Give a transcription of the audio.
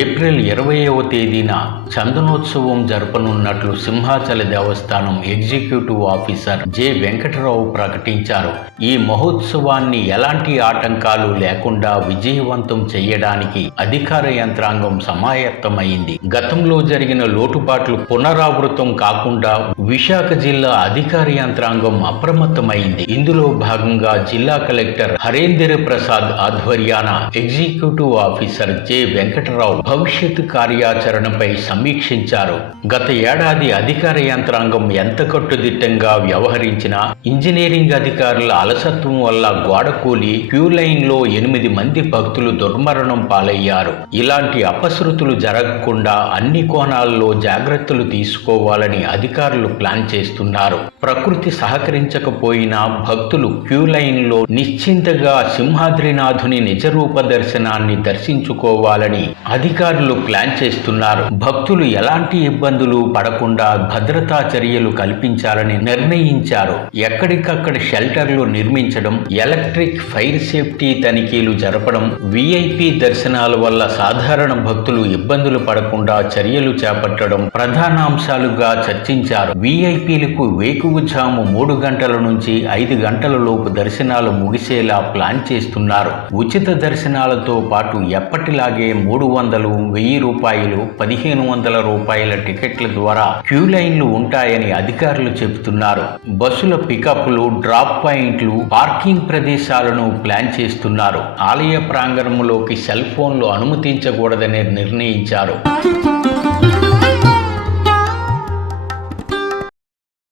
April 20వ తేదీన చందనోత్సవం జరపనున్నట్లు సింహాచల దేవస్థానం executive officer J Venkatarao ప్రకటించారు. ఈ మహోత్సవాన్ని ఎలాంటి ఆటంకాలు లేకుండా విజయవంతం చేయడానికి అధికార యంత్రాంగం సమాయత్తమైంది. గతంలో జరిగిన లోటుపాట్లు పునరావృతం కాకుండా విశాఖ జిల్లా అధికార యంత్రాంగం అప్రమత్తమైంది. ఇందులో భాగంగా జిల్లా కలెక్టర్ హరేంద్ర ప్రసాద్ ఆధ్వర్యాన ఎగ్జిక్యూటివ్ ఆఫీసర్ జె వెంకటరావు భవిష్యత్ కార్యాచరణపై సమీక్షించారు. గత ఏడాది అధికార యంత్రాంగం ఎంత కట్టుదిట్టంగా వ్యవహరించినా ఇంజనీరింగ్ అధికారుల అలసత్వం వల్ల గోడకూలి క్యూ లైన్ లో 8 మంది భక్తులు దుర్మరణం పాలయ్యారు. ఇలాంటి అపశృతులు జరగకుండా అన్ని కోణాల్లో జాగ్రత్తలు తీసుకోవాలని అధికారులు ప్లాన్ చేస్తున్నారు. ప్రకృతి సహకరించకపోయినా భక్తులు క్యూ లైన్ లో నిశ్చింతగా సింహాద్రినాథుని నిజరూప దర్శనాన్ని దర్శించుకోవాలని అధికారులు ప్లాన్ చేస్తున్నారు. భక్తులు ఎలాంటి ఇబ్బందులు పడకుండా భద్రతా చర్యలు కల్పించాలని నిర్ణయించారు. ఎక్కడికక్కడ షెల్టర్లు నిర్మించడం, ఎలక్ట్రిక్ ఫైర్ సేఫ్టీ తనిఖీలు జరపడం, విఐపి దర్శనాల వల్ల సాధారణ భక్తులు ఇబ్బందులు పడకుండా చర్యలు చేపట్టడం ప్రధాన అంశాలుగా చర్చించారు. విఐపీలకు వేకువజాము 3 గంటల నుంచి 5 గంటల లోపు దర్శనాలు ముగిసేలా ప్లాన్ చేస్తున్నారు. ఉచిత దర్శనాలతో పాటు ఎప్పటిలాగే 300, 1000 రూపాయలు, 1500 రూపాయల టికెట్ల ద్వారా క్యూ లైన్లు ఉంటాయని అధికారులు చెబుతున్నారు. బస్సుల పికప్లు, డ్రాప్ పాయింట్లు, పార్కింగ్ ప్రదేశాలను ప్లాన్ చేస్తున్నారు. ఆలయ ప్రాంగణంలోకి సెల్ ఫోన్లు అనుమతించకూడదని నిర్ణయించారు.